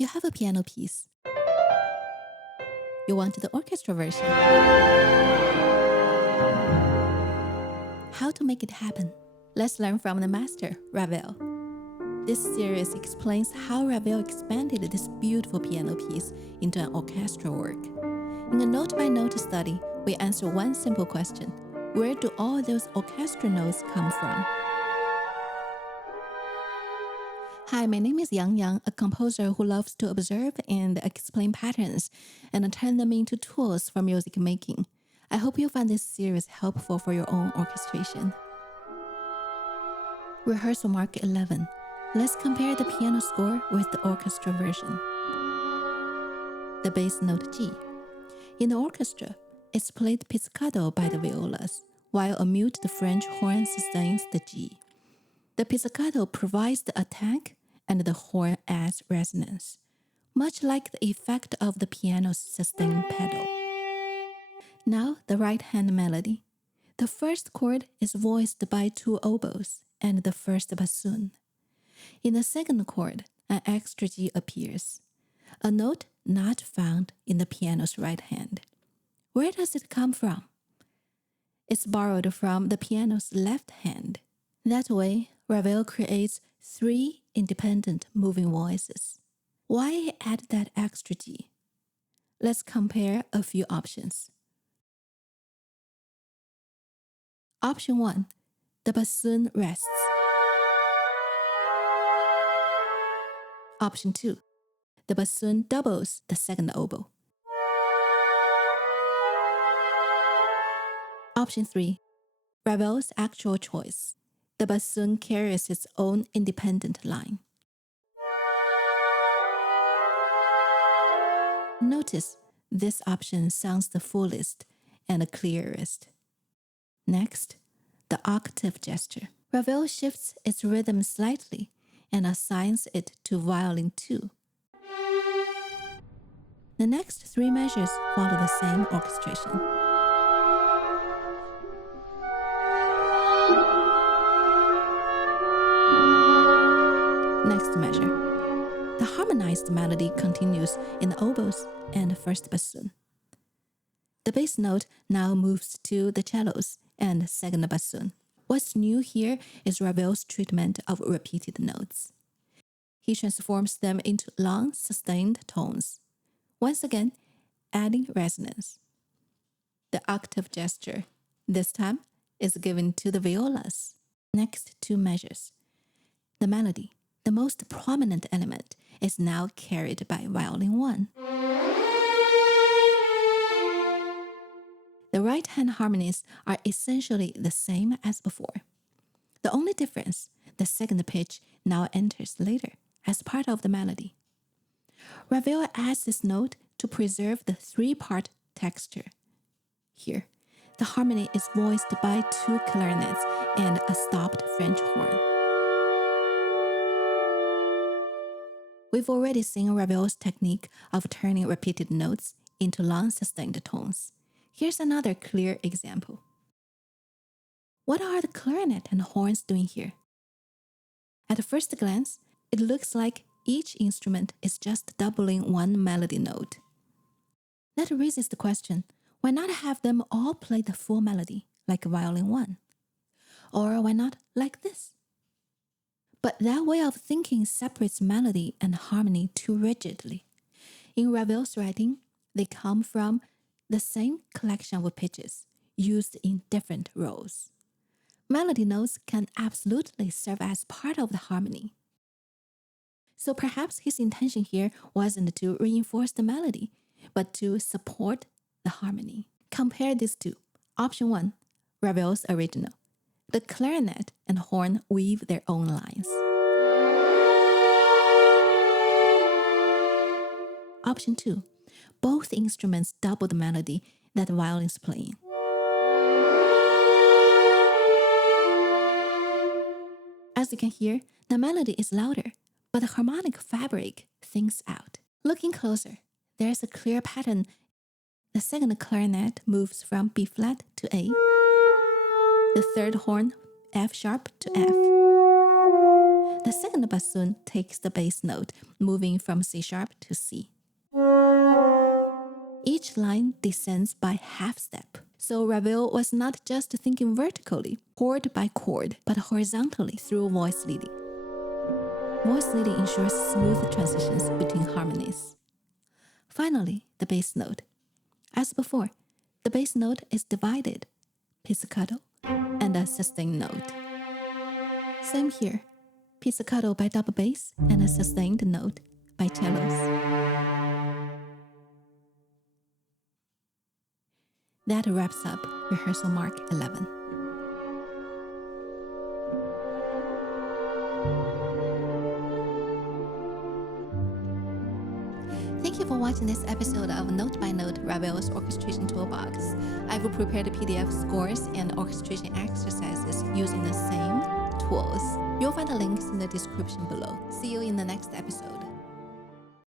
You have a piano piece. You want the orchestra version. How to make it happen? Let's learn from the master, Ravel. This series explains how Ravel expanded this beautiful piano piece into an orchestral work. In a note-by-note study, we answer one simple question: where do all those orchestral notes come from? Hi, my name is Yang, a composer who loves to observe and explain patterns and turn them into tools for music making. I hope you find this series helpful for your own orchestration. Rehearsal mark 11. Let's compare the piano score with the orchestra version. The bass note G. In the orchestra, it's played pizzicato by the violas, while a mute French horn sustains the G. The pizzicato provides the attack, and the horn adds resonance, much like the effect of the piano's sustain pedal. Now, the right-hand melody. The first chord is voiced by two oboes and the first bassoon. In the second chord, an extra G appears, a note not found in the piano's right hand. Where does it come from? It's borrowed from the piano's left hand. That way, Ravel creates three independent moving voices. Why add that extra G? Let's compare a few options. Option 1. The bassoon rests. Option 2. The bassoon doubles the second oboe. Option 3. Ravel's actual choice. The bassoon carries its own independent line. Notice this option sounds the fullest and the clearest. Next, the octave gesture. Ravel shifts its rhythm slightly and assigns it to violin 2. The next three measures follow the same orchestration. Next measure. The harmonized melody continues in the oboes and the first bassoon. The bass note now moves to the cellos and second bassoon. What's new here is Ravel's treatment of repeated notes. He transforms them into long, sustained tones, once again adding resonance. The octave gesture, this time, is given to the violas. Next two measures. The melody, the most prominent element, is now carried by violin 1. The right-hand harmonies are essentially the same as before. The only difference, the second pitch now enters later as part of the melody. Ravel adds this note to preserve the three-part texture. Here, the harmony is voiced by two clarinets and a stopped French horn. We've already seen Ravel's technique of turning repeated notes into long sustained tones. Here's another clear example. What are the clarinet and horns doing here? At first glance, it looks like each instrument is just doubling one melody note. That raises the question, why not have them all play the full melody, like violin 1? Or why not like this? But that way of thinking separates melody and harmony too rigidly. In Ravel's writing, they come from the same collection of pitches, used in different roles. Melody notes can absolutely serve as part of the harmony. So perhaps his intention here wasn't to reinforce the melody, but to support the harmony. Compare these two. Option 1, Ravel's original. The clarinet and horn weave their own lines. Option 2, both instruments double the melody that the violin is playing. As you can hear, the melody is louder, but the harmonic fabric thins out. Looking closer, there's a clear pattern. The second clarinet moves from B flat to A. The third horn, F sharp to F. The second bassoon takes the bass note, moving from C sharp to C. Each line descends by half step. So Ravel was not just thinking vertically, chord by chord, but horizontally through voice leading. Voice leading ensures smooth transitions between harmonies. Finally, the bass note. As before, the bass note is divided, pizzicato and a sustained note. Same here, pizzicato by double bass and a sustained note by cellos. That wraps up rehearsal mark 11. Thank you for watching this episode of Note by Note Ravel's Orchestration Toolbox. I've prepared PDF scores and orchestration exercises using the same tools. You'll find the links in the description below. See you in the next episode.